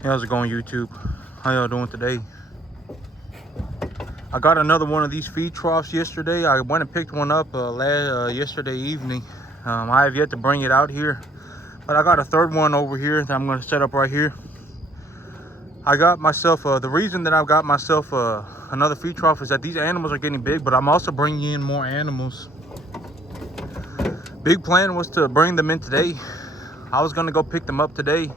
Hey, how's it going, YouTube? How y'all doing today? I got another one of these feed troughs yesterday. I went and picked one up yesterday evening. I have yet to bring it out here, but I got a third one over here that I'm going to set up right here. I got myself, the reason that I've got myself another feed trough is that these animals are getting big, but I'm also bringing in more animals. Big plan was to bring them in today. I was going to go pick them up today.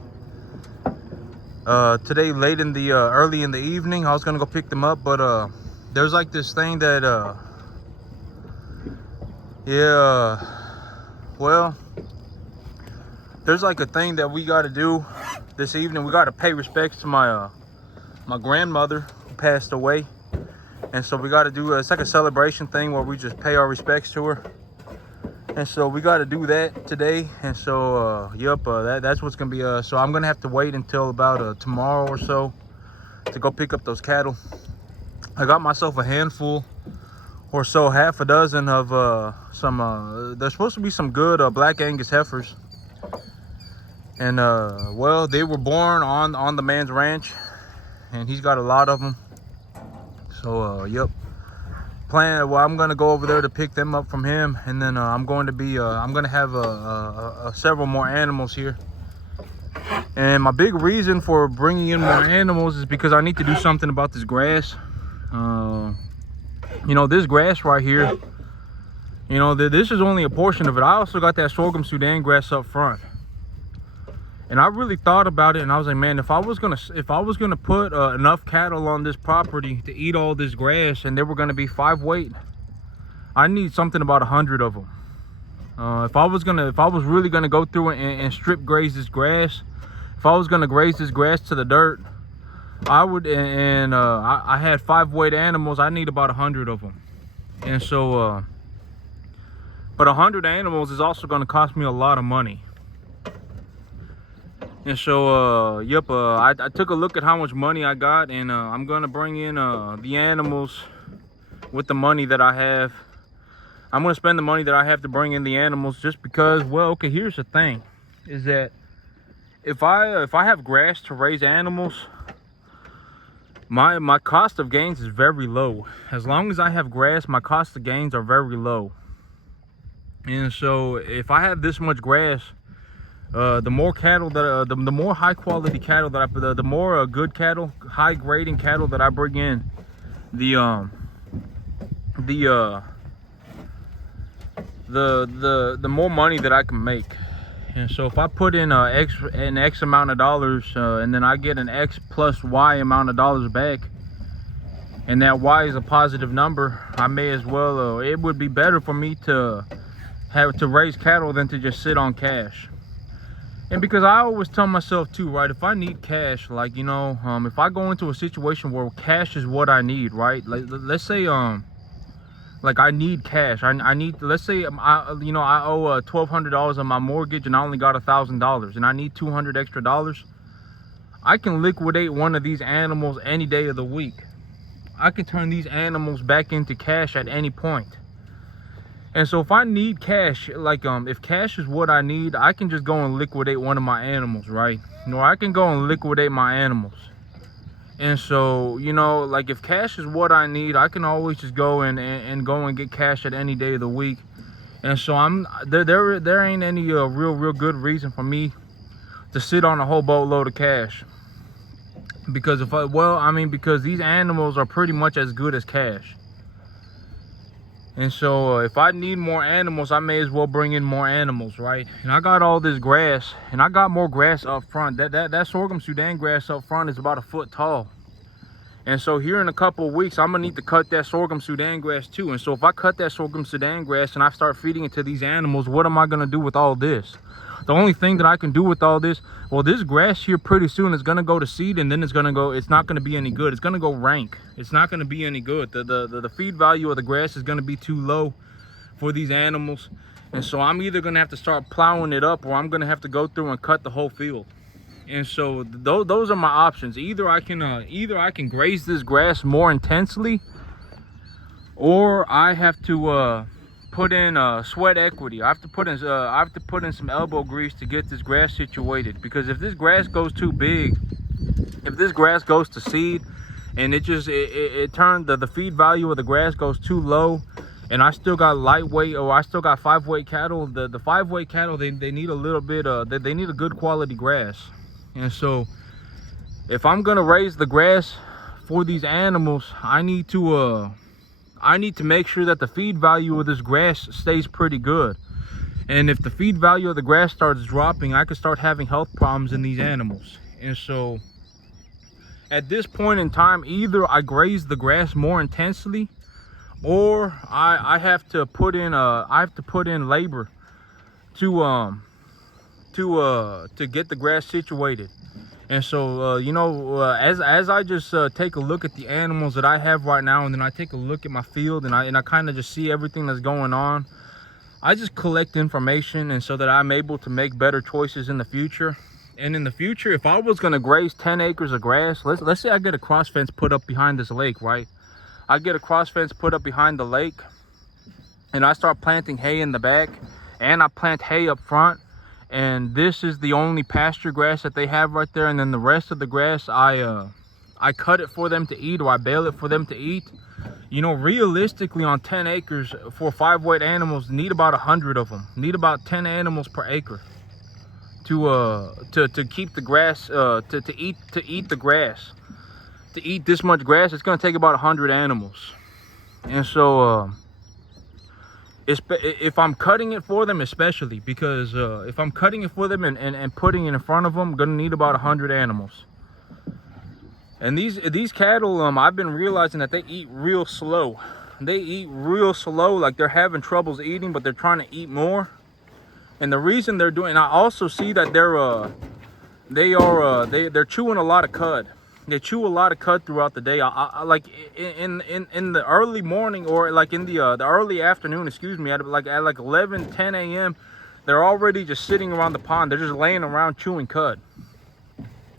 Today late in the early in the evening I was gonna go pick them up, but there's like this thing that well, there's like a thing that we got to do this evening. We got to pay respects to my my grandmother who passed away, and so we got to do it's like a celebration thing where we just pay our respects to her. And so we got to do that today. And so that's what's gonna be so I'm gonna have to wait until about tomorrow or so to go pick up those cattle. I got myself a handful or so, half a dozen of some there's supposed to be some good black Angus heifers, and well, they were born on the man's ranch, and he's got a lot of them. So well, I'm gonna go over there to pick them up from him, and then I'm gonna have several more animals here. And my big reason for bringing in more animals is because I need to do something about this grass. You know, this grass right here, you know, this is only a portion of it. I also got that sorghum sudangrass up front, and I really thought about it, and I was like, man, if I was gonna put enough cattle on this property to eat all this grass, and they were gonna be 5 weight, I need something about 100 of them. If I was really gonna go through and strip graze this grass, if I was gonna graze this grass to the dirt, I would. And I had 5 weight animals. I need about 100 of them, and so, but 100 animals is also gonna cost me a lot of money. And so I took a look at how much money I got, and I'm gonna bring in the animals with the money that I have. I'm gonna spend the money that I have to bring in the animals, just because, well, okay, here's the thing, is that if I have grass to raise animals, my cost of gains is very low. As long as I have grass, my cost of gains are very low. And so if I have this much grass, the more cattle that the more high quality cattle that the more good cattle, high grading cattle that I bring in, the more money that I can make. And so if I put in an X amount of dollars, and then I get an X plus Y amount of dollars back, and that Y is a positive number, I may as well, it would be better for me to have to raise cattle than to just sit on cash. And because I always tell myself too, right, if I need cash, like, you know, if I go into a situation where cash is what I need, right, like, let's say like I need cash, I need, let's say I owe $1,200 on my mortgage, and I only got $1,000, and I need 200 extra dollars. I can liquidate one of these animals any day of the week. I can turn these animals back into cash at any point. And so if I need cash, like if cash is what I need, I can just go and liquidate one of my animals, right? You know, I can go and liquidate my animals. And so, you know, like if cash is what I need, I can always just go and go and get cash at any day of the week. And so there ain't any real good reason for me to sit on a whole boatload of cash. Because because these animals are pretty much as good as cash. And so if I need more animals, I may as well bring in more animals, right? And I got all this grass, and I got more grass up front. That sorghum Sudan grass up front is about 1 foot tall. And so here in a couple of weeks, I'm gonna need to cut that sorghum Sudan grass too. And so if I cut that sorghum Sudan grass and I start feeding it to these animals, what am I gonna do with all this? The only thing that I can do with all this, well, this grass here pretty soon is gonna go to seed, and then it's not gonna be any good. It's gonna go rank. It's not gonna be any good. The feed value of the grass is gonna be too low for these animals. And so I'm either gonna have to start plowing it up, or I'm gonna have to go through and cut the whole field. And so those are my options. Either I can graze this grass more intensely, or I have to put in sweat equity. I have to put in some elbow grease to get this grass situated, because if this grass goes too big, if this grass goes to seed and it turned the feed value of the grass goes too low, and I still got lightweight, or I still got 5-weight cattle, the 5-weight cattle, they need a little bit they need a good quality grass. And so if I'm gonna raise the grass for these animals, I need to make sure that the feed value of this grass stays pretty good. And if the feed value of the grass starts dropping, I could start having health problems in these animals. And so at this point in time, either I graze the grass more intensely, or I have to put in labor to get the grass situated. And so as I just take a look at the animals that I have right now, and then I take a look at my field, and I kind of just see everything that's going on, I just collect information, and so that I'm able to make better choices in the future. And in the future, if I was going to graze 10 acres of grass, let's say I get a cross fence put up behind this lake, right? I get a cross fence put up behind the lake, and I start planting hay in the back, and I plant hay up front, and this is the only pasture grass that they have right there. And then the rest of the grass, I cut it for them to eat, or I bale it for them to eat. You know, realistically, on 10 acres for 5-weight animals, need about 100 of them. Need about 10 animals per acre to keep the grass, to eat the grass. To eat this much grass, it's going to take about 100 animals. And so if I'm cutting it for them, especially because if I'm cutting it for them and putting it in front of them, I'm going to need about 100 animals. And these cattle, I've been realizing that they eat real slow. They eat real slow, like they're having troubles eating, but they're trying to eat more. And the reason they're doing, I also see that they're chewing a lot of cud. They chew a lot of cud throughout the day. I like in the early morning, or like in the early afternoon, excuse me, at like 11, 10 a.m. they're already just sitting around the pond. They're just laying around chewing cud.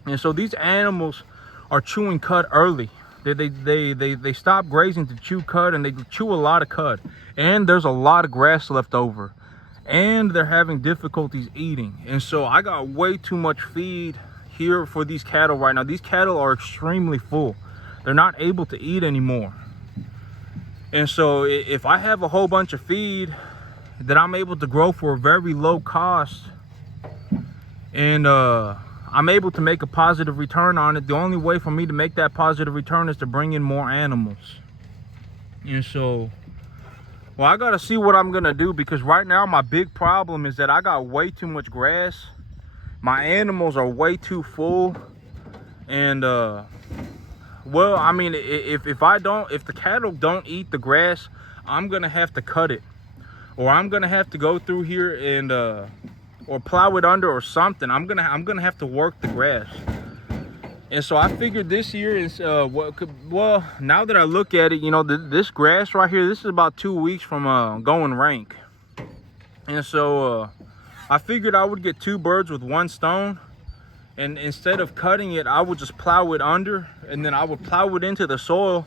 And so these animals are chewing cud early. They stop grazing to chew cud, and they chew a lot of cud. And there's a lot of grass left over, and they're having difficulties eating. And so I got way too much feed here for these cattle right now. These cattle are extremely full. They're not able to eat anymore. And so if I have a whole bunch of feed that I'm able to grow for a very low cost, and I'm able to make a positive return on it, the only way for me to make that positive return is to bring in more animals. And so, well, I gotta see what I'm gonna do, because right now my big problem is that I got way too much grass. My animals are way too full. And well, I mean, if the cattle don't eat the grass, I'm gonna have to cut it, or I'm gonna have to go through here and or plow it under or something. I'm gonna have to work the grass. And so I figured this year is well, now that I look at it, you know, this grass right here, this is about 2 weeks from going rank. And so I figured I would get 2 birds with 1 stone. And instead of cutting it, I would just plow it under, and then I would plow it into the soil,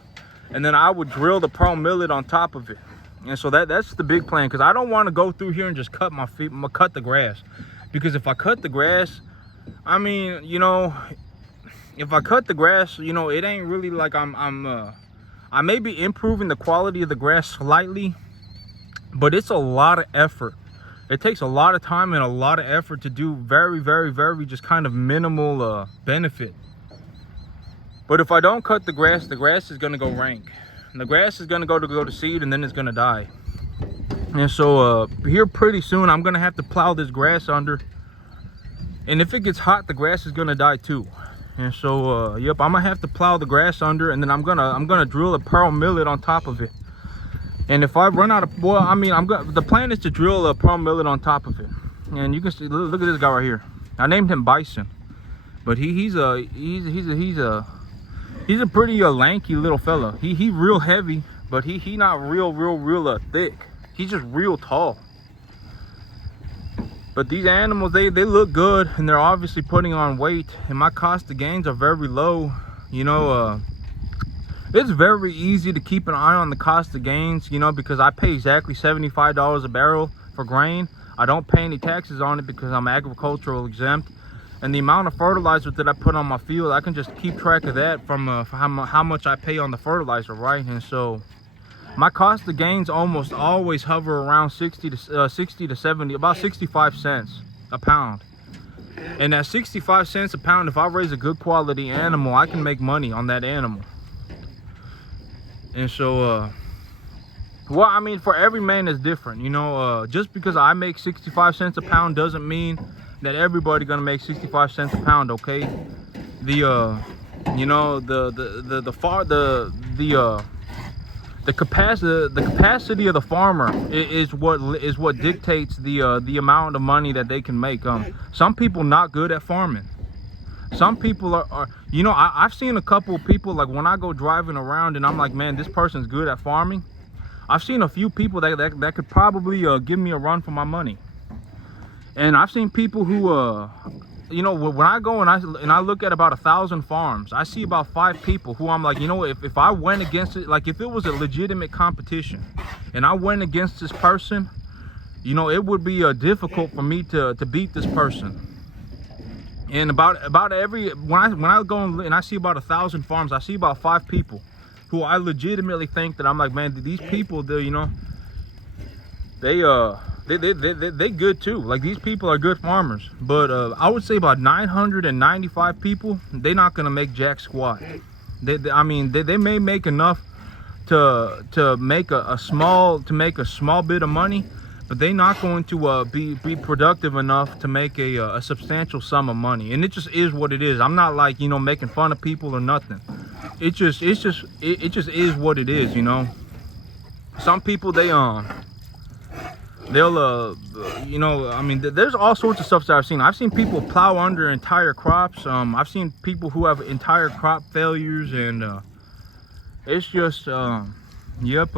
and then I would drill the pearl millet on top of it. And so that's the big plan, because I don't want to go through here and just cut the grass. Because if I cut the grass, I mean, you know, if I cut the grass, you know, it ain't really like I may be improving the quality of the grass slightly, but it's a lot of effort. It takes a lot of time and a lot of effort to do very, very, very just kind of minimal benefit. But if I don't cut the grass is going to go rank. And the grass is going to go to seed, and then it's going to die. And so here pretty soon, I'm going to have to plow this grass under. And if it gets hot, the grass is going to die too. And so, yep, I'm going to have to plow the grass under, and then I'm going to drill a pearl millet on top of it. And if I run out of, well, I mean, the plan is to drill a pearl millet on top of it. And you can see, look at this guy right here. I named him Bison, but he's a pretty lanky little fella. He real heavy, but he not real thick. He's just real tall. But these animals, they look good, and they're obviously putting on weight, and my cost of gains are very low. You know, it's very easy to keep an eye on the cost of gains, you know, because I pay exactly $75 a barrel for grain. I don't pay any taxes on it because I'm agricultural exempt. And the amount of fertilizer that I put on my field, I can just keep track of that from how much I pay on the fertilizer, right? And so my cost of gains almost always hover around 60 to 70, about 65 cents a pound. And at 65 cents a pound, if I raise a good quality animal, I can make money on that animal. And so, well, I mean, for every man is different, you know. Just because I make 65 cents a pound doesn't mean that everybody gonna make 65 cents a pound, okay? The you know, the capacity of the farmer is what dictates the amount of money that they can make. Some people not good at farming. Some people are you know, I've seen a couple of people, like when I go driving around and I'm like, man, this person's good at farming. I've seen a few people that could probably give me a run for my money. And I've seen people who you know, when I go and I look at about 1,000 farms, I see about 5 people who I'm like, you know, if I went against it, like if it was a legitimate competition and I went against this person, you know, it would be difficult for me to beat this person. And about every, when I go and I see about 1,000 farms, I see about 5 people who I legitimately think that I'm like, man, these people, they, you know, they good too. Like, these people are good farmers. But I would say about 995 people, they're not gonna make jack squat. I mean, they may make enough to make a small bit of money, but they're not going to be productive enough to make a substantial sum of money. And it just is what it is. I'm not, like, you know, making fun of people or nothing. It just is what it is, you know. Some people, they'll you know, I mean, there's all sorts of stuff that I've seen. I've seen people plow under entire crops. I've seen people who have entire crop failures, and it's just yep.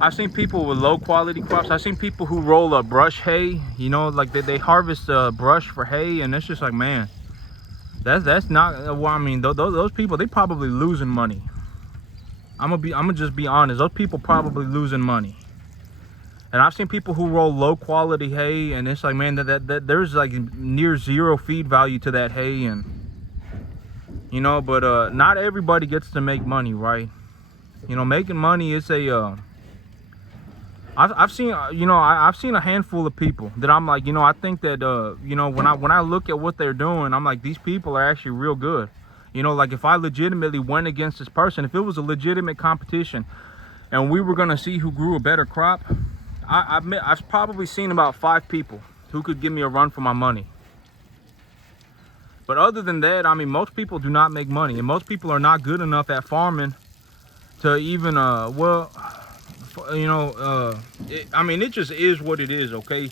I've seen people with low quality crops. I've seen people who roll brush hay, you know, like they harvest brush for hay, and it's just like, man, that's not, well, I mean, those people, they probably losing money. I'm gonna just be honest. Those people probably losing money. And I've seen people who roll low quality hay, and it's like, man, that there's like near zero feed value to that hay, and you know, but not everybody gets to make money, right? You know, making money is a I've seen, you know, I've seen a handful of people that I'm like, you know, I think that you know, when I look at what they're doing, I'm like, these people are actually real good. You know, like, if I legitimately went against this person, if it was a legitimate competition and we were gonna see who grew a better crop, I've probably seen about 5 people who could give me a run for my money. But other than that, I mean, most people do not make money, and most people are not good enough at farming to even well, you know, I mean, it just is what it is, okay?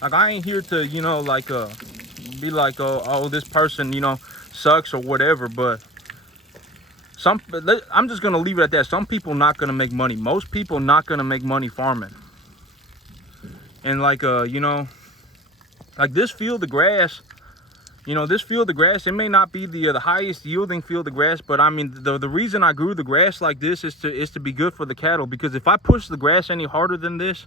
Like, I ain't here to, you know, like be like, oh, this person, you know, sucks or whatever. But I'm just gonna leave it at that. Some people not gonna make money. Most people not gonna make money farming. And like, you know, like this field of grass, you know, this field of grass, it may not be the highest yielding field of grass, but I mean, the reason I grew the grass like this is to be good for the cattle. Because if I push the grass any harder than this,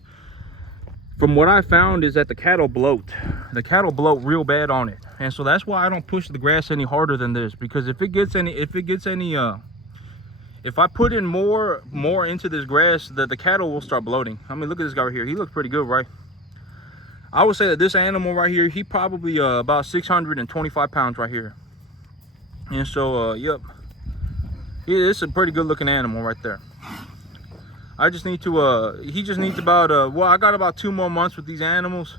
from what I found, is that the cattle bloat. The cattle bloat real bad on it. And so that's why I don't push the grass any harder than this. Because if I put in more into this grass, the cattle will start bloating. I mean, look at this guy right here. He looks pretty good, right? I would say that this animal right here, he probably about 625 pounds right here. And so, yep. It's a pretty good looking animal right there. I just need to, he just needs about, well, I got about 2 more months with these animals,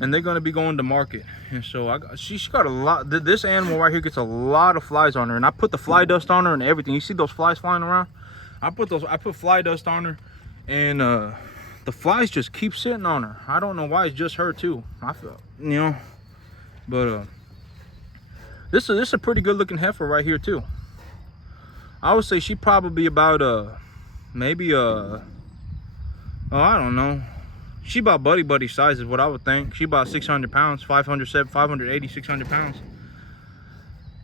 and they're going to be going to market. And so she's got a lot, this animal right here gets a lot of flies on her, and I put the fly dust on her and everything. You see those flies flying around? I put fly dust on her, and the flies just keep sitting on her. I don't know why. It's just her too. I feel, you know, but this is a pretty good looking heifer right here too. I would say she probably about maybe oh, I don't know. She about buddy size is what I would think. She about 600 pounds, 580, 600 pounds.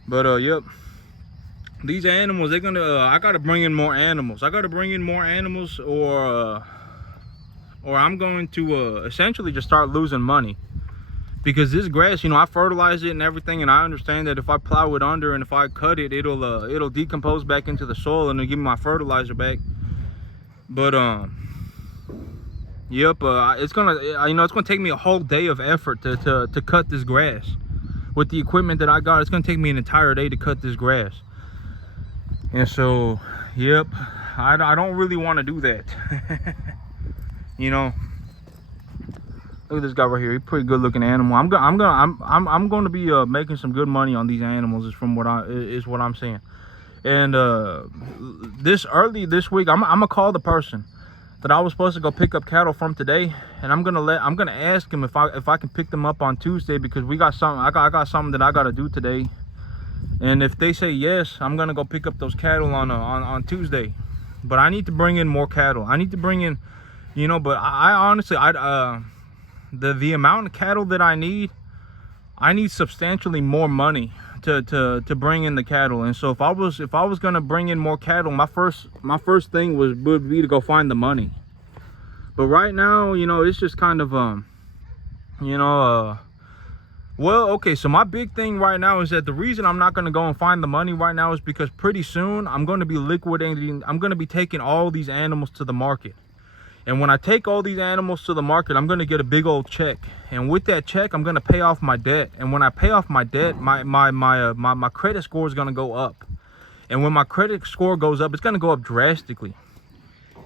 But yep. These animals, they're gonna, I gotta bring in more animals. or I'm going to essentially just start losing money. because this grass, I fertilize it and everything, and I understand that if I plow it under and if I cut it, it'll decompose back into the soil and it'll give me my fertilizer back. But yep, it's gonna it's gonna take me a whole day of effort to cut this grass. With the equipment that I got, it's gonna take me an entire day to cut this grass. And so, yep, I don't really want to do that. Look at this guy right here. He's a pretty good looking animal. I'm going to be making some good money on these animals, is what I'm saying. And early this week, I'm gonna call the person that I was supposed to go pick up cattle from today, and I'm gonna ask him if I can pick them up on Tuesday, because I got something that I gotta do today. And if they say yes, I'm gonna go pick up those cattle on Tuesday. But I need to bring in more cattle. I need to bring in, but I honestly, the amount of cattle that I need substantially more money to bring in the cattle. And so if I was gonna bring in more cattle, my first thing would be to go find the money. But right now, it's just kind of well, okay, so my big thing right now is that the reason I'm not gonna go and find the money right now is because pretty soon I'm gonna be taking all these animals to the market. And when I take all these animals to the market, I'm gonna get a big old check. And with that check, I'm gonna pay off my debt. And when I pay off my debt, my credit score is gonna go up. And when my credit score goes up, it's gonna go up drastically.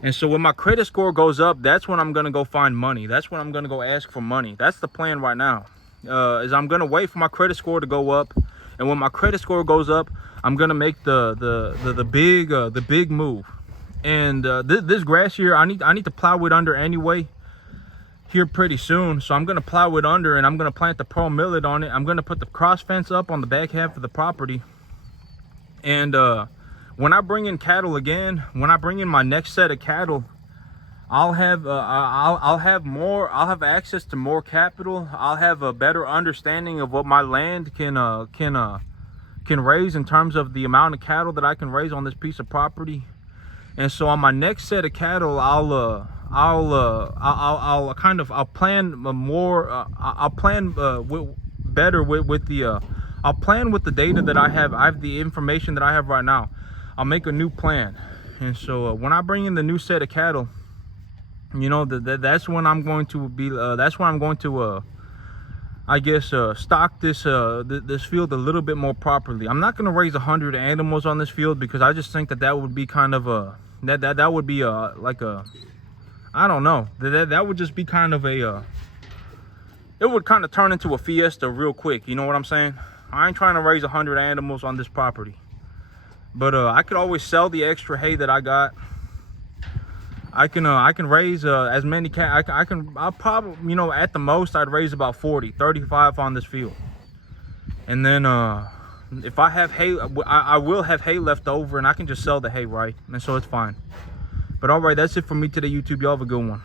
And so when my credit score goes up, that's when I'm gonna go find money. That's when I'm gonna go ask for money. That's the plan right now. Is I'm gonna wait for my credit score to go up. And when my credit score goes up, I'm gonna make the big move. And this grass here, I need to plow it under anyway here pretty soon. So I'm gonna plow it under, and I'm gonna plant the pearl millet on it. I'm gonna put the cross fence up on the back half of the property. And when I bring in cattle again, when I bring in my next set of cattle, I'll have access to more capital. I'll have a better understanding of what my land can raise in terms of the amount of cattle that I can raise on this piece of property. And so on my next set of cattle, I'll plan with the data that I have the information that I have right now. I'll make a new plan. And so when I bring in the new set of cattle, that's when I'm going to stock this field a little bit more properly. I'm not going to raise 100 animals on this field, because I just think that would be kind of that would be like a, I don't know, that would just be kind of a it would kind of turn into a fiesta real quick. You know what I'm saying? I ain't trying to raise 100 animals on this property. But I could always sell the extra hay that I got. I can raise as many I'll probably, at the most I'd raise about 35 on this field. And then if I have hay, I will have hay left over, and I can just sell the hay, right? And so it's fine. But all right, that's it for me today, YouTube. Y'all have a good one.